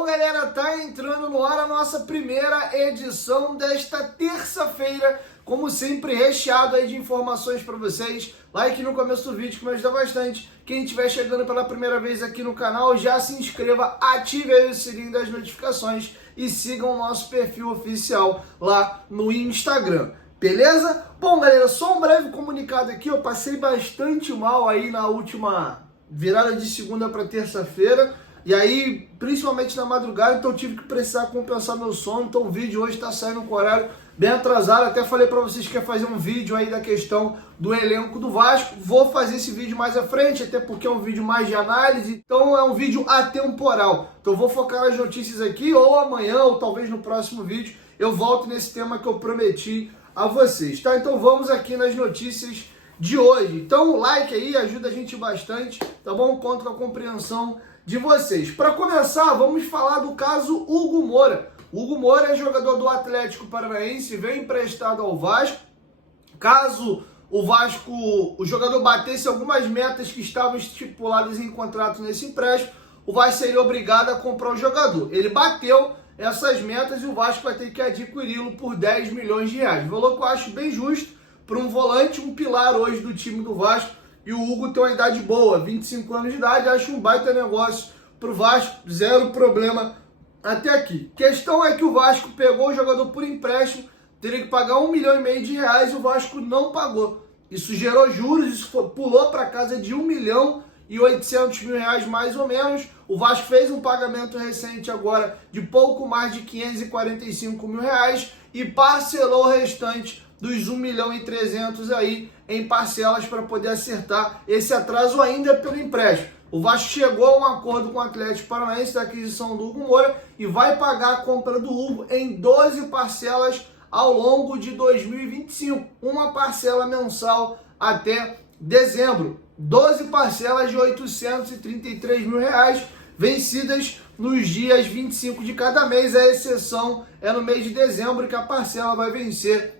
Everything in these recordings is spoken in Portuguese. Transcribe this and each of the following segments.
Bom, galera, tá entrando no ar a nossa primeira edição desta terça-feira, como sempre recheado aí de informações para vocês. Like no começo do vídeo que me ajuda bastante. Quem estiver chegando pela primeira vez aqui no canal, já se inscreva, ative aí o sininho das notificações e sigam o nosso perfil oficial lá no Instagram. Beleza? Bom, galera, só um breve comunicado aqui. Eu passei bastante mal aí na última virada de segunda para terça-feira. E aí, principalmente na madrugada, então eu tive que precisar compensar meu sono. Então o vídeo hoje está saindo com horário bem atrasado. Até falei para vocês que ia fazer um vídeo aí da questão do elenco do Vasco. Vou fazer esse vídeo mais à frente, até porque é um vídeo mais de análise. Então é um vídeo atemporal. Então vou focar nas notícias aqui, ou amanhã, ou talvez no próximo vídeo, eu volto nesse tema que eu prometi a vocês, tá? Então vamos aqui nas notícias de hoje. Então o like aí ajuda a gente bastante, tá bom? Conto com a compreensão de vocês. Para começar, vamos falar do caso Hugo Moura. Hugo Moura é jogador do Atlético Paranaense, veio emprestado ao Vasco. Caso o jogador batesse algumas metas que estavam estipuladas em contrato nesse empréstimo, o Vasco seria obrigado a comprar o jogador. Ele bateu essas metas e o Vasco vai ter que adquiri-lo por 10 milhões de reais. Valor que eu acho bem justo para um volante, um pilar hoje do time do Vasco. E o Hugo tem uma idade boa, 25 anos de idade, acho um baita negócio pro Vasco, zero problema até aqui. Questão é que o Vasco pegou o jogador por empréstimo, teria que pagar 1,5 milhão de reais e o Vasco não pagou. Isso gerou juros, isso pulou para casa de 1,8 milhão mais ou menos. O Vasco fez um pagamento recente agora de pouco mais de 545 mil reais e parcelou o restante dos 1,3 milhão aí em parcelas para poder acertar esse atraso ainda pelo empréstimo. O Vasco chegou a um acordo com o Atlético Paranaense da aquisição do Hugo Moura e vai pagar a compra do Hugo em 12 parcelas ao longo de 2025. Uma parcela mensal até dezembro. 12 parcelas de 833 mil reais vencidas nos dias 25 de cada mês. A exceção é no mês de dezembro, que a parcela vai vencer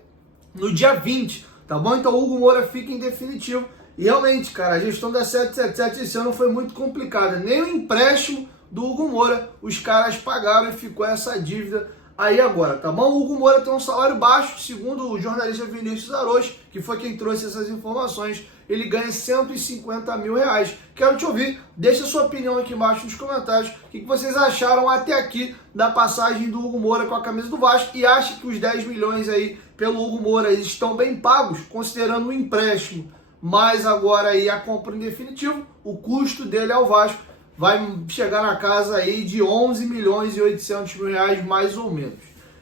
no dia 20, tá bom? Então o Hugo Moura fica em definitivo. E realmente, cara, a gestão da 777 esse ano foi muito complicada. Nem o empréstimo do Hugo Moura os caras pagaram e ficou essa dívida aí agora, tá bom? O Hugo Moura tem um salário baixo, segundo o jornalista Vinícius Aros, que foi quem trouxe essas informações. Ele ganha 150 mil reais. Quero te ouvir, deixa a sua opinião aqui embaixo nos comentários. O que vocês acharam até aqui da passagem do Hugo Moura com a camisa do Vasco? E acha que os 10 milhões aí pelo Hugo Moura estão bem pagos, considerando o empréstimo, mas agora aí a compra em definitivo, o custo dele ao Vasco vai chegar na casa aí de 11 milhões e 800 mil reais mais ou menos.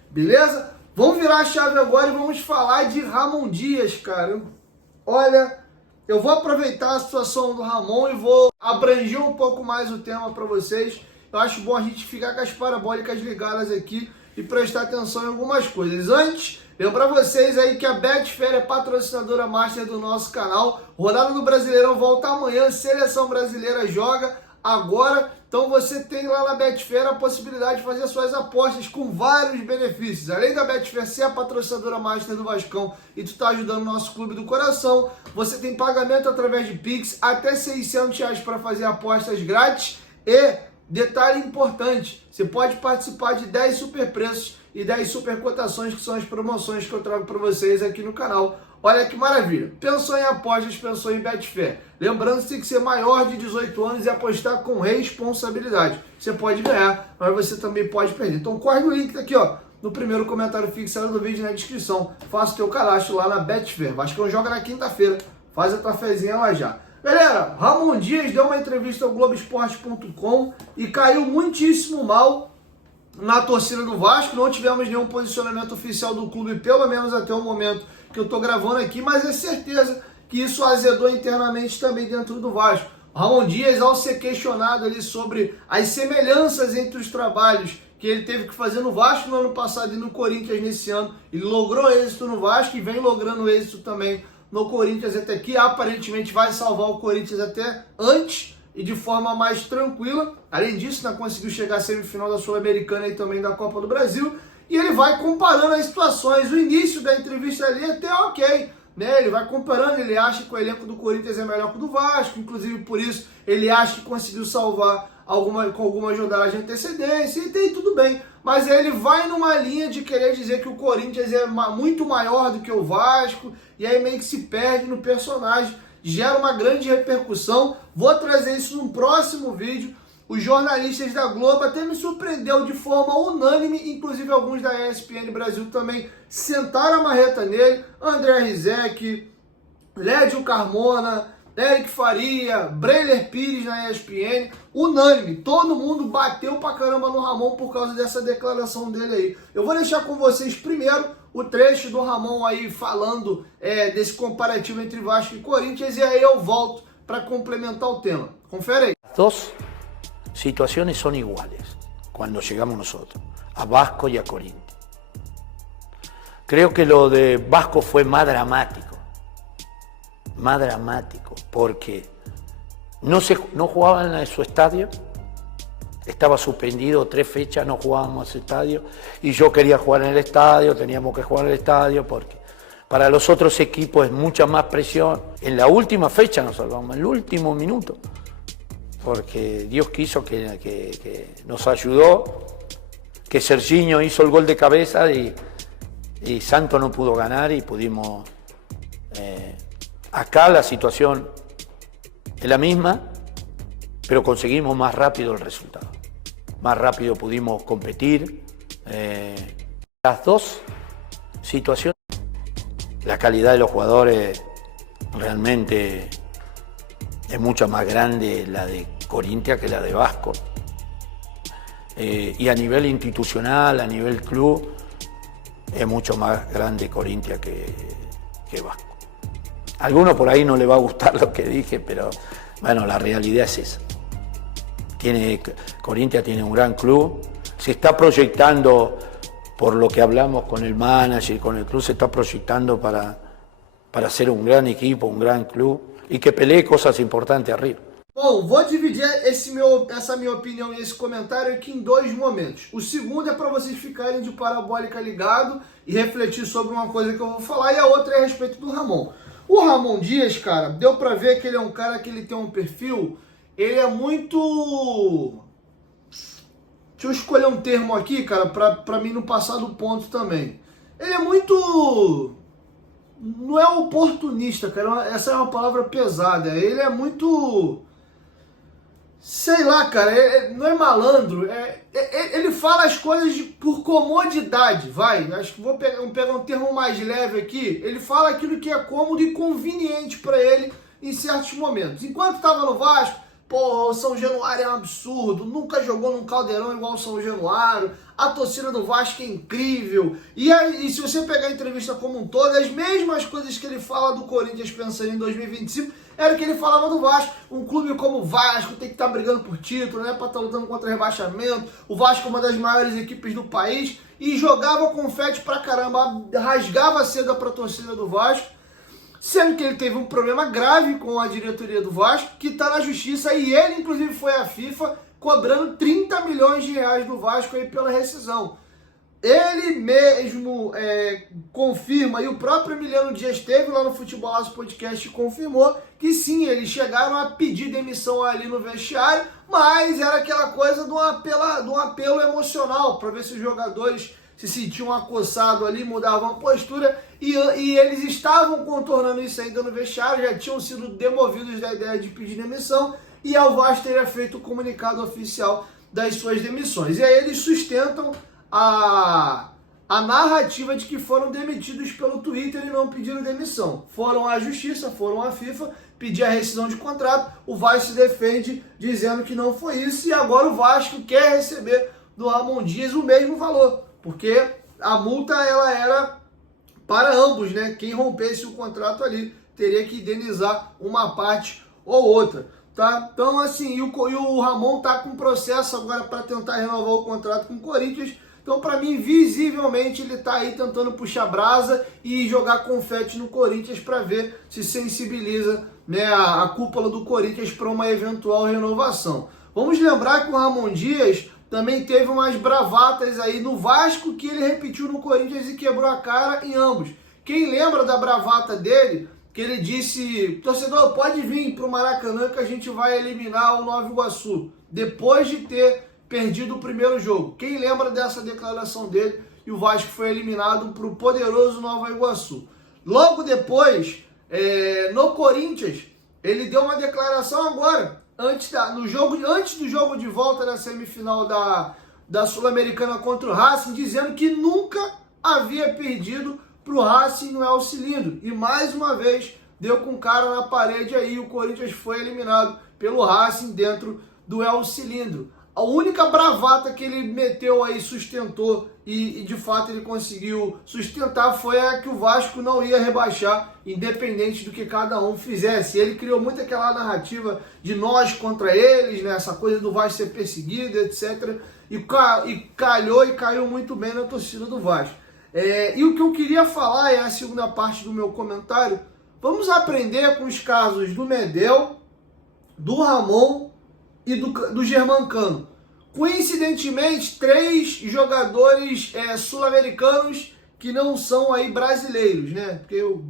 Beleza? Vamos virar a chave agora e vamos falar de Ramon Dias, cara. Olha, eu vou aproveitar a situação do Ramon e vou abranger um pouco mais o tema para vocês. Eu acho bom a gente ficar com as parabólicas ligadas aqui e prestar atenção em algumas coisas. Antes, lembrar vocês aí que a Betfair é patrocinadora master do nosso canal. Rodada do Brasileirão volta amanhã, Seleção Brasileira joga agora. Então você tem lá na Betfair a possibilidade de fazer suas apostas com vários benefícios. Além da Betfair ser a patrocinadora master do Vascão e tu tá ajudando o nosso clube do coração, você tem pagamento através de Pix até R$600 para fazer apostas grátis. E detalhe importante, você pode participar de 10 super preços e 10 super cotações, que são as promoções que eu trago para vocês aqui no canal. Olha que maravilha. Pensou em apostas, pensou em Betfair. Lembrando que tem que ser maior de 18 anos e apostar com responsabilidade. Você pode ganhar, mas você também pode perder. Então corre no link que tá aqui, ó, no primeiro comentário fixado do vídeo na descrição. Faça o teu cadastro lá na Betfair. Vascão joga na quinta-feira. Faz a tua fezinha lá já. Galera, Ramon Dias deu uma entrevista ao Globoesporte.com e caiu muitíssimo mal na torcida do Vasco. Não tivemos nenhum posicionamento oficial do clube, pelo menos até o momento que eu tô gravando aqui, mas é certeza que isso azedou internamente também dentro do Vasco. O Ramon Dias, ao ser questionado ali sobre as semelhanças entre os trabalhos que ele teve que fazer no Vasco no ano passado e no Corinthians nesse ano, ele logrou êxito no Vasco e vem logrando êxito também no Corinthians, até que aparentemente vai salvar o Corinthians até antes e de forma mais tranquila. Além disso, ainda conseguiu chegar à semifinal da Sul-Americana e também da Copa do Brasil. E ele vai comparando as situações. O início da entrevista ali é até ok, né? Ele vai comparando, ele acha que o elenco do Corinthians é melhor que o do Vasco, inclusive por isso ele acha que conseguiu salvar com algumas rodadas de antecedência, e tem tudo bem. Mas aí ele vai numa linha de querer dizer que o Corinthians é muito maior do que o Vasco, e aí meio que se perde no personagem, gera uma grande repercussão. Vou trazer isso num próximo vídeo. Os jornalistas da Globo até me surpreendeu de forma unânime, inclusive alguns da ESPN Brasil também sentaram a marreta nele. André Rizek, Lédio Carmona, Eric Faria, Breler Pires na ESPN, unânime. Todo mundo bateu pra caramba no Ramon por causa dessa declaração dele aí. Eu vou deixar com vocês primeiro o trecho do Ramon aí falando desse comparativo entre Vasco e Corinthians, e aí eu volto para complementar o tema. Confere aí. Dos situaciones son iguales cuando llegamos nosotros, a Vasco y a Corinthians. Creo que lo de Vasco fue más dramático, porque no jugaban en su estadio, estaba suspendido 3 fechas, no jugábamos en ese estadio, y yo quería jugar en el estadio, teníamos que jugar en el estadio, porque para los otros equipos es mucha más presión. En la última fecha nos salvamos, en el último minuto, porque Dios quiso que nos ayudó, que Serginho hizo el gol de cabeza y Santos no pudo ganar y pudimos... Acá la situación es la misma, pero conseguimos más rápido el resultado. Más rápido pudimos competir. Las dos situaciones, la calidad de los jugadores realmente es mucho más grande la de Corinthians que la de Vasco. Y a nivel institucional, a nivel club, es mucho más grande Corinthians que Vasco. A algunos por ahí no le va a gustar lo que dije, pero bueno, la realidad es esa. Corinthians tiene un gran club, se está proyectando, por lo que hablamos con el manager, con el club, se está proyectando para ser un gran equipo, un gran club, y que pelee cosas importantes arriba. Bom, vou dividir essa minha opinião e esse comentário aqui em 2 momentos. O segundo é para vocês ficarem de parabólica ligado e refletir sobre uma coisa que eu vou falar, e a outra é a respeito do Ramon. O Ramon Dias, cara, deu pra ver que ele é um cara que ele tem um perfil, ele é muito... Deixa eu escolher um termo aqui, cara, pra mim não passar do ponto também. Ele é muito... Não é oportunista, cara, essa é uma palavra pesada. Ele é muito... Sei lá, cara, não é malandro, ele fala as coisas por comodidade, vai. Acho que vou pegar um termo mais leve aqui. Ele fala aquilo que é cômodo e conveniente para ele em certos momentos. Enquanto estava no Vasco, pô, o São Januário é um absurdo, nunca jogou num caldeirão igual o São Januário, a torcida do Vasco é incrível. E se você pegar a entrevista como um todo, as mesmas coisas que ele fala do Corinthians pensando em 2025, era o que ele falava do Vasco. Um clube como o Vasco tem que estar brigando por título, né, para estar lutando contra rebaixamento. O Vasco é uma das maiores equipes do país e jogava confete pra caramba, rasgava a seda pra torcida do Vasco, sendo que ele teve um problema grave com a diretoria do Vasco, que está na justiça, e ele inclusive foi à FIFA cobrando 30 milhões de reais do Vasco aí pela rescisão. Ele mesmo confirma, e o próprio Emiliano Dias esteve lá no Futebolaço Podcast e confirmou que sim, eles chegaram a pedir demissão ali no vestiário, mas era aquela coisa de um apelo emocional, para ver se os jogadores se sentiam acossados ali, mudavam a postura, e eles estavam contornando isso ainda no vestiário, já tinham sido demovidos da ideia de pedir demissão, e ao Vasco teria feito o comunicado oficial das suas demissões. E aí eles sustentam a narrativa de que foram demitidos pelo Twitter e não pediram demissão. Foram à justiça, foram à FIFA pedir a rescisão de contrato, o Vasco se defende dizendo que não foi isso, e agora o Vasco quer receber do Ramon Dias o mesmo valor, porque a multa ela era para ambos, né? Quem rompesse o contrato ali teria que indenizar uma parte ou outra, tá? Então assim, e o Ramon tá com processo agora para tentar renovar o contrato com o Corinthians. Então, para mim, visivelmente, ele está aí tentando puxar brasa e jogar confete no Corinthians para ver se sensibiliza, né, a cúpula do Corinthians para uma eventual renovação. Vamos lembrar que o Ramon Dias também teve umas bravatas aí no Vasco que ele repetiu no Corinthians e quebrou a cara em ambos. Quem lembra da bravata dele, que ele disse: torcedor, pode vir para o Maracanã que a gente vai eliminar o Nova Iguaçu, depois de ter perdido o primeiro jogo. Quem lembra dessa declaração dele? E o Vasco foi eliminado para o poderoso Nova Iguaçu. Logo depois, no Corinthians, ele deu uma declaração agora, antes do jogo de volta da semifinal da Sul-Americana contra o Racing, dizendo que nunca havia perdido para o Racing no El Cilindro. E mais uma vez deu com cara na parede aí, o Corinthians foi eliminado pelo Racing dentro do El Cilindro. A única bravata que ele meteu aí, sustentou e de fato ele conseguiu sustentar foi a que o Vasco não ia rebaixar, independente do que cada um fizesse. Ele criou muito aquela narrativa de nós contra eles, né? Essa coisa do Vasco ser perseguido, etc. E calhou e caiu muito bem na torcida do Vasco. E o que eu queria falar é a segunda parte do meu comentário. Vamos aprender com os casos do Medel, do Ramon e do Germancano. Coincidentemente, 3 jogadores sul-americanos que não são aí brasileiros, né?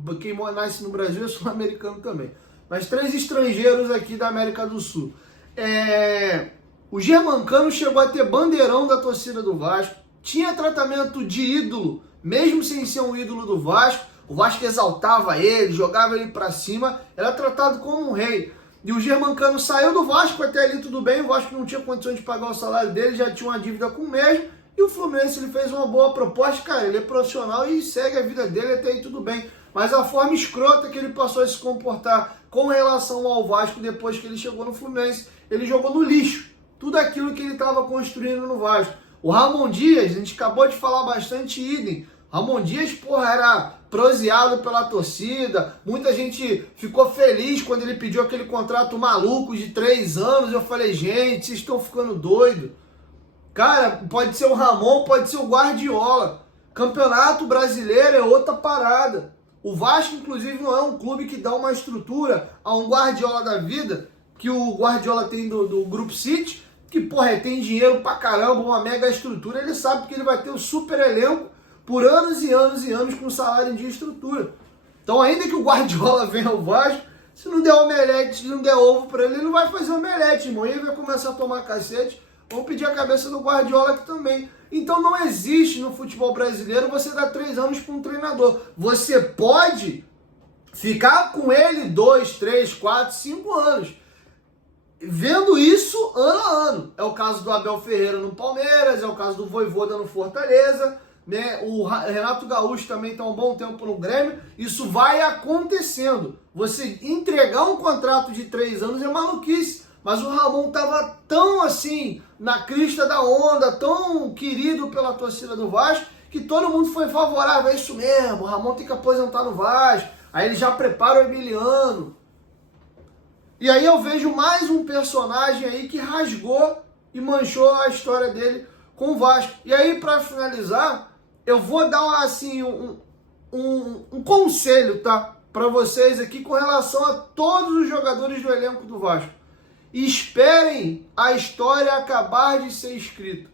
Porque quem nasce no Brasil é sul-americano também. Mas 3 estrangeiros aqui da América do Sul. O Germancano chegou a ter bandeirão da torcida do Vasco, tinha tratamento de ídolo, mesmo sem ser um ídolo do Vasco. O Vasco exaltava ele, jogava ele pra cima, era tratado como um rei. E o Germancano saiu do Vasco, até ali tudo bem, o Vasco não tinha condições de pagar o salário dele, já tinha uma dívida com o mesmo, e o Fluminense ele fez uma boa proposta, cara, ele é profissional e segue a vida dele, até aí tudo bem. Mas a forma escrota que ele passou a se comportar com relação ao Vasco depois que ele chegou no Fluminense, ele jogou no lixo tudo aquilo que ele estava construindo no Vasco. O Ramon Dias, a gente acabou de falar bastante idem. Ramon Dias, porra, era proseado pela torcida, muita gente ficou feliz quando ele pediu aquele contrato maluco de 3 anos, eu falei, gente, vocês estão ficando doidos. Cara, pode ser o Ramon, pode ser o Guardiola. Campeonato brasileiro é outra parada. O Vasco, inclusive, não é um clube que dá uma estrutura a um Guardiola da vida, que o Guardiola tem do Grupo City, que, porra, tem dinheiro pra caramba, uma mega estrutura, ele sabe que ele vai ter um super elenco por anos e anos e anos com salário de estrutura. Então, ainda que o Guardiola venha ao Vasco, se não der omelete, se não der ovo pra ele, ele não vai fazer omelete, irmão. E ele vai começar a tomar cacete. Vamos pedir a cabeça do Guardiola aqui também. Então, não existe no futebol brasileiro você dar 3 anos para um treinador. Você pode ficar com ele 2, 3, 4, 5 anos. Vendo isso ano a ano. É o caso do Abel Ferreira no Palmeiras, é o caso do Vojvoda no Fortaleza, né? O Renato Gaúcho também está um bom tempo no Grêmio. Isso vai acontecendo. Você entregar um contrato de 3 anos é maluquice. Mas o Ramon estava tão assim, na crista da onda, tão querido pela torcida do Vasco, que todo mundo foi favorável. É isso mesmo, o Ramon tem que aposentar no Vasco. Aí ele já prepara o Emiliano. E aí eu vejo mais um personagem aí que rasgou e manchou a história dele com o Vasco. E aí, para finalizar, eu vou dar assim um conselho, tá? Para vocês aqui com relação a todos os jogadores do elenco do Vasco. Esperem a história acabar de ser escrita.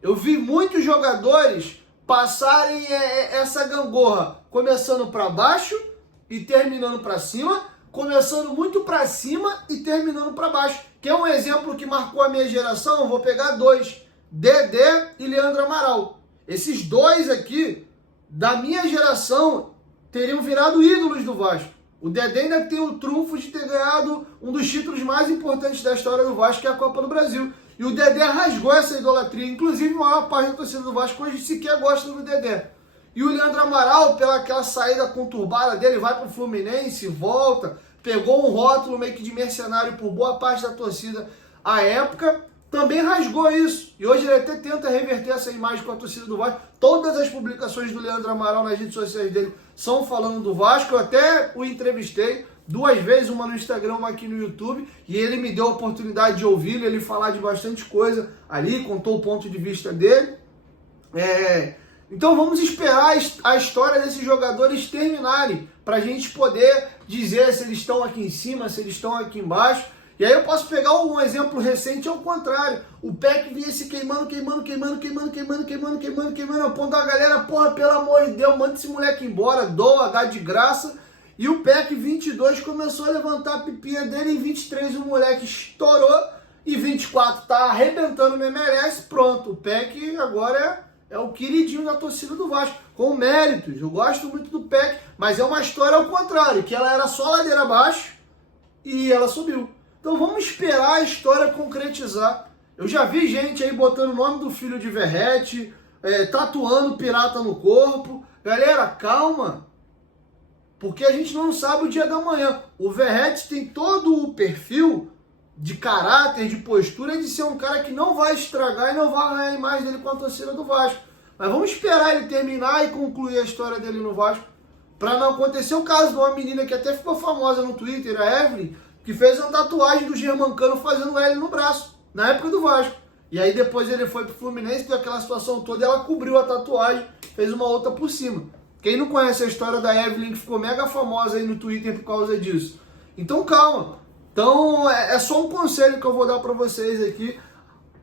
Eu vi muitos jogadores passarem essa gangorra, começando para baixo e terminando para cima, começando muito para cima e terminando para baixo. Que é um exemplo que marcou a minha geração, eu vou pegar 2, Dedé e Leandro Amaral. Esses 2 aqui, da minha geração, teriam virado ídolos do Vasco. O Dedé ainda tem o trunfo de ter ganhado um dos títulos mais importantes da história do Vasco, que é a Copa do Brasil. E o Dedé rasgou essa idolatria. Inclusive, a maior parte da torcida do Vasco hoje sequer gosta do Dedé. E o Leandro Amaral, pela aquela saída conturbada dele, vai para o Fluminense, volta, pegou um rótulo meio que de mercenário por boa parte da torcida à época, também rasgou isso. E hoje ele até tenta reverter essa imagem com a torcida do Vasco. Todas as publicações do Leandro Amaral nas redes sociais dele são falando do Vasco. Eu até o entrevistei 2 vezes, uma no Instagram, uma aqui no YouTube, e ele me deu a oportunidade de ouvi-lo, ele falar de bastante coisa ali, contou o ponto de vista dele. Então vamos esperar a história desses jogadores terminarem, para a gente poder dizer se eles estão aqui em cima, se eles estão aqui embaixo. E aí eu posso pegar um exemplo recente ao contrário. O Peck vinha se queimando, ao ponto da galera, porra, pelo amor de Deus, manda esse moleque embora, doa, dá de graça. E o PEC 22 começou a levantar a pipinha dele, em 23 o moleque estourou, e 24 tá arrebentando no MLS, pronto. O PEC agora é o queridinho da torcida do Vasco, com méritos. Eu gosto muito do PEC, mas é uma história ao contrário, que ela era só ladeira abaixo e ela subiu. Então vamos esperar a história concretizar. Eu já vi gente aí botando o nome do filho de Verratti, tatuando pirata no corpo. Galera, calma, porque a gente não sabe o dia da manhã. O Verratti tem todo o perfil de caráter, de postura, de ser um cara que não vai estragar e não vai ganhar a imagem dele com a torcida do Vasco. Mas vamos esperar ele terminar e concluir a história dele no Vasco, para não acontecer o caso de uma menina que até ficou famosa no Twitter, a Evelyn, que fez uma tatuagem do Germancano fazendo L no braço, na época do Vasco. E aí depois ele foi pro Fluminense, deu aquela situação toda e ela cobriu a tatuagem, fez uma outra por cima. Quem não conhece a história da Evelyn, que ficou mega famosa aí no Twitter por causa disso? Então calma. Então é só um conselho que eu vou dar para vocês aqui.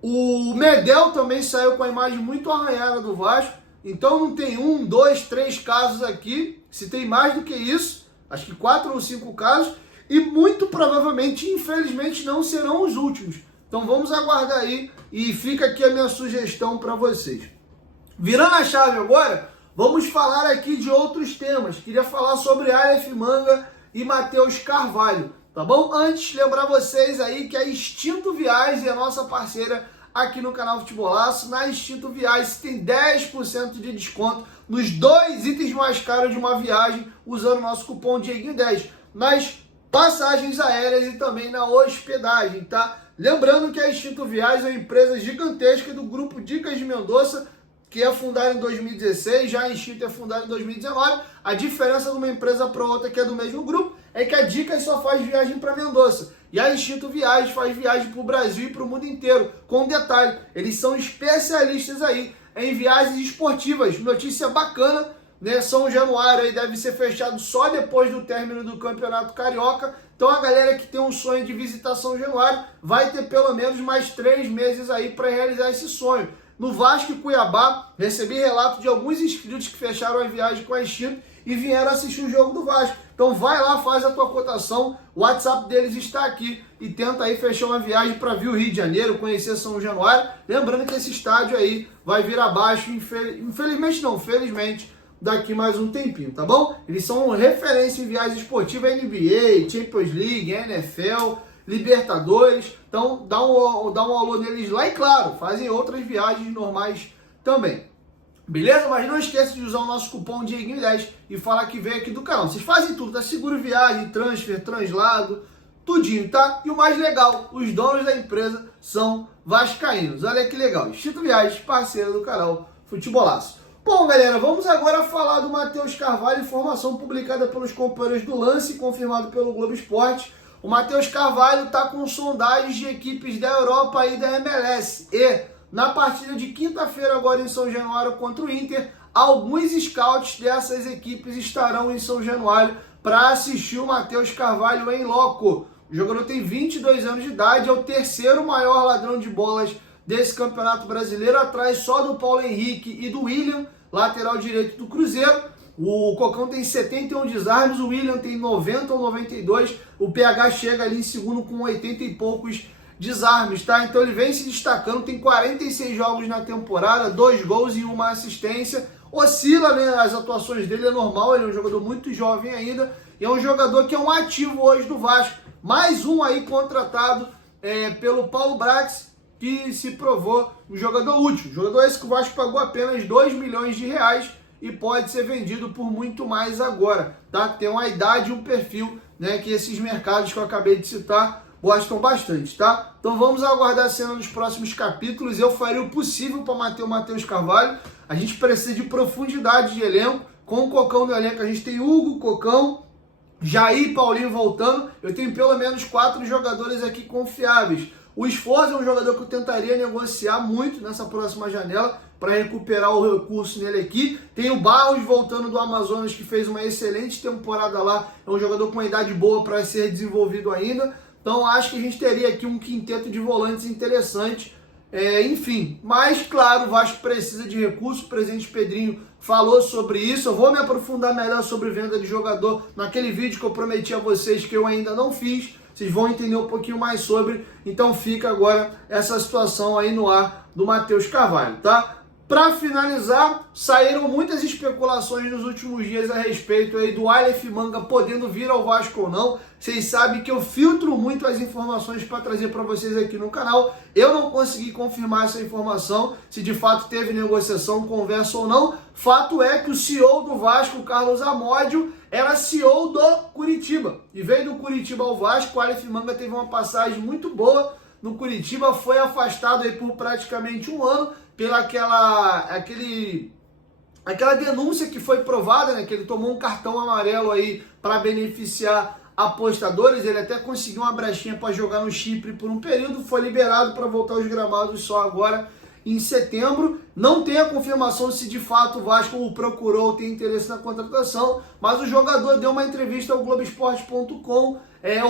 O Medel também saiu com a imagem muito arranhada do Vasco. Então não tem 1, 2, 3 casos aqui. Se tem mais do que isso, acho que 4 ou 5 casos. E muito provavelmente, infelizmente, não serão os últimos. Então vamos aguardar aí e fica aqui a minha sugestão para vocês. Virando a chave agora, vamos falar aqui de outros temas. Queria falar sobre Aleph Manga e Matheus Carvalho, tá bom? Antes, lembrar vocês aí que a Instinto Viagens é a nossa parceira aqui no canal Futebolaço. Na Instinto Viagens tem 10% de desconto nos 2 itens mais caros de uma viagem, usando o nosso cupom Dieguinho10. Nas passagens aéreas e também na hospedagem, tá? Lembrando que a Instinto Viagens é uma empresa gigantesca do grupo Dicas de Mendonça, que é fundada em 2016, já a Instinto é fundada em 2019. A diferença de uma empresa para outra, que é do mesmo grupo, é que a Dicas só faz viagem para Mendonça. E a Instinto Viagens faz viagem para o Brasil e para o mundo inteiro. Com detalhe, eles são especialistas aí em viagens esportivas. Notícia bacana, né? São Januário aí deve ser fechado só depois do término do Campeonato Carioca. Então a galera que tem um sonho de visitar São Januário vai ter pelo menos mais 3 meses aí para realizar esse sonho. No Vasco e Cuiabá, recebi relato de alguns inscritos que fecharam a viagem com a Instinto e vieram assistir o jogo do Vasco. Então vai lá, faz a tua cotação, o WhatsApp deles está aqui e tenta aí fechar uma viagem para vir o Rio de Janeiro, conhecer São Januário. Lembrando que esse estádio aí vai vir abaixo, infelizmente não, felizmente, daqui mais um tempinho, tá bom? Eles são referência em viagens esportivas, NBA, Champions League, NFL, Libertadores. Então dá um alô neles lá e claro, fazem outras viagens normais também. Beleza? Mas não esqueça de usar o nosso cupom Dieguinho10 e falar que veio aqui do canal. Vocês fazem tudo, tá? Seguro viagem, transfer, translado, tudinho, tá? E o mais legal, os donos da empresa são vascaínos. Olha que legal. Instinto Viagens, parceiro do canal Futebolaço. Bom, galera, vamos agora falar do Matheus Carvalho, informação publicada pelos companheiros do Lance e confirmado pelo Globo Esporte. O Matheus Carvalho está com sondagens de equipes da Europa e da MLS. E na partida de quinta-feira, agora em São Januário contra o Inter, alguns scouts dessas equipes estarão em São Januário para assistir o Matheus Carvalho em loco. O jogador tem 22 anos de idade, é o terceiro maior ladrão de bolas desse Campeonato Brasileiro, atrás só do Paulo Henrique e do William, lateral direito do Cruzeiro. O Cocão tem 71 desarmes, o William tem 90 ou 92, o PH chega ali em segundo com 80 e poucos desarmes, tá? Então ele vem se destacando, tem 46 jogos na temporada, 2 gols e 1 assistência, oscila, né, as atuações dele, é normal, ele é um jogador muito jovem ainda, e é um jogador que é um ativo hoje do Vasco, mais um aí contratado pelo Paulo Brax, que se provou um jogador útil, jogador esse que o Vasco pagou apenas 2 milhões de reais, e pode ser vendido por muito mais agora, tá? Tem uma idade e um perfil, né, que esses mercados que eu acabei de citar gostam bastante, tá? Então vamos aguardar a cena nos próximos capítulos. Eu farei o possível para manter o Matheus Carvalho. A gente precisa de profundidade de elenco. Com o Cocão no elenco, a gente tem Hugo, Cocão, Jair e Paulinho voltando. Eu tenho pelo menos 4 jogadores aqui confiáveis. O Esforza é um jogador que eu tentaria negociar muito nessa próxima janela para recuperar o recurso nele aqui. Tem o Barros voltando do Amazonas, que fez uma excelente temporada lá. É um jogador com uma idade boa para ser desenvolvido ainda. Então acho que a gente teria aqui um quinteto de volantes interessante. Enfim, mas claro, o Vasco precisa de recurso, o presidente Pedrinho falou sobre isso, eu vou me aprofundar melhor sobre venda de jogador naquele vídeo que eu prometi a vocês que eu ainda não fiz, vocês vão entender um pouquinho mais sobre, então fica agora essa situação aí no ar do Matheus Carvalho, tá? Para finalizar, saíram muitas especulações nos últimos dias a respeito aí do Aleph Manga podendo vir ao Vasco ou não. Vocês sabem que eu filtro muito as informações para trazer para vocês aqui no canal. Eu não consegui confirmar essa informação, se de fato teve negociação, conversa ou não. Fato é que o CEO do Vasco, Carlos Amódio, era CEO do Curitiba. E veio do Curitiba ao Vasco. O Aleph Manga teve uma passagem muito boa no Curitiba, foi afastado aí por praticamente um ano, pela aquela denúncia que foi provada, né, que ele tomou um cartão amarelo aí para beneficiar apostadores. Ele até conseguiu uma brechinha para jogar no Chipre por um período, foi liberado para voltar aos gramados só agora em setembro. Não tem a confirmação se de fato o Vasco o procurou ou tem interesse na contratação, mas o jogador deu uma entrevista ao Globoesporte.com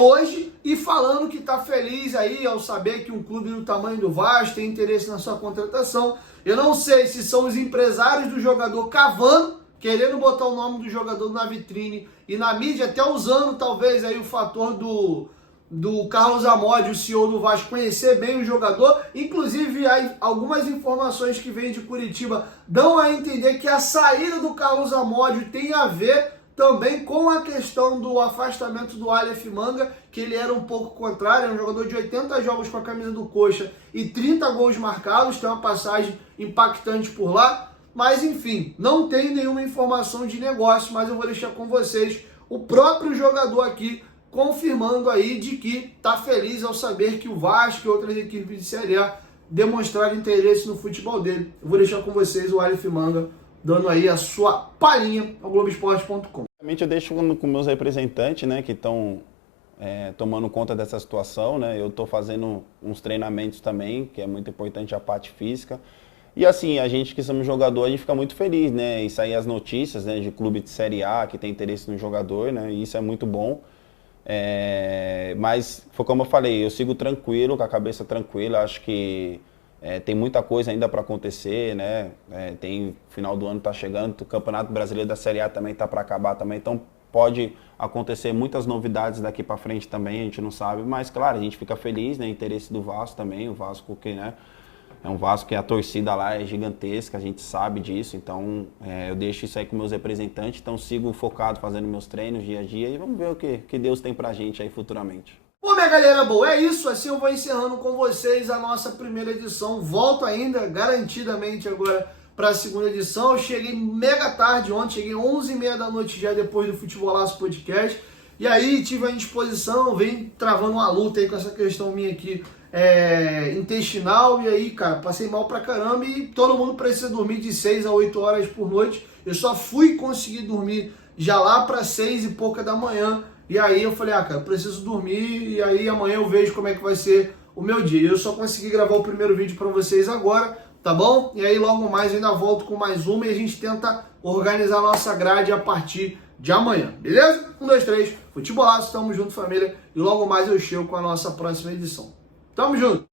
hoje e falando que está feliz aí ao saber que um clube do tamanho do Vasco tem interesse na sua contratação. Eu não sei se são os empresários do jogador cavando, querendo botar o nome do jogador na vitrine e na mídia, até usando talvez aí o fator do Carlos Amódio, o CEO do Vasco, conhecer bem o jogador. Inclusive, algumas informações que vêm de Curitiba dão a entender que a saída do Carlos Amódio tem a ver também com a questão do afastamento do Aleph Manga, que ele era um pouco contrário, é um jogador de 80 jogos com a camisa do Coxa e 30 gols marcados, tem uma passagem impactante por lá. Mas enfim, não tem nenhuma informação de negócio, mas eu vou deixar com vocês o próprio jogador aqui confirmando aí de que está feliz ao saber que o Vasco e outras equipes de Série A demonstraram interesse no futebol dele. Eu vou deixar com vocês o Aleph Manga dando aí a sua palhinha ao Globoesporte.com. Eu deixo com meus representantes, né, que estão tomando conta dessa situação, né? Eu estou fazendo uns treinamentos também, que é muito importante a parte física. E assim, a gente que somos jogador, a gente fica muito feliz, né? E sair as notícias, né, de clube de Série A que tem interesse no jogador, né? E isso é muito bom. Mas foi como eu falei, eu sigo tranquilo, com a cabeça tranquila. Acho que tem muita coisa ainda para acontecer, né? Tem final do ano tá chegando, o Campeonato Brasileiro da Série A também tá para acabar também, então pode acontecer muitas novidades daqui para frente também, a gente não sabe, mas claro, a gente fica feliz, né? Interesse do Vasco também, o Vasco que, né? É um Vasco que a torcida lá é gigantesca, a gente sabe disso, então eu deixo isso aí com meus representantes, então sigo focado fazendo meus treinos dia a dia e vamos ver o que Deus tem pra gente aí futuramente. Bom, minha galera boa, é isso, assim eu vou encerrando com vocês a nossa primeira edição. Volto ainda, garantidamente agora, para a segunda edição. Eu cheguei mega tarde ontem, cheguei 11h30 da noite já depois do Futebolaço Podcast. E aí tive a indisposição, vem travando uma luta aí com essa questão minha aqui intestinal. E aí, cara, passei mal pra caramba e todo mundo precisa dormir de 6 a 8 horas por noite. Eu só fui conseguir dormir já lá para 6 e pouca da manhã. E aí eu falei, cara, eu preciso dormir e aí amanhã eu vejo como é que vai ser o meu dia. Eu só consegui gravar o primeiro vídeo para vocês agora, tá bom? E aí logo mais eu ainda volto com mais uma e a gente tenta organizar a nossa grade a partir de amanhã, beleza? 1, 2, 3, Futebolaço, tamo junto, família. E logo mais eu chego com a nossa próxima edição. Tamo junto!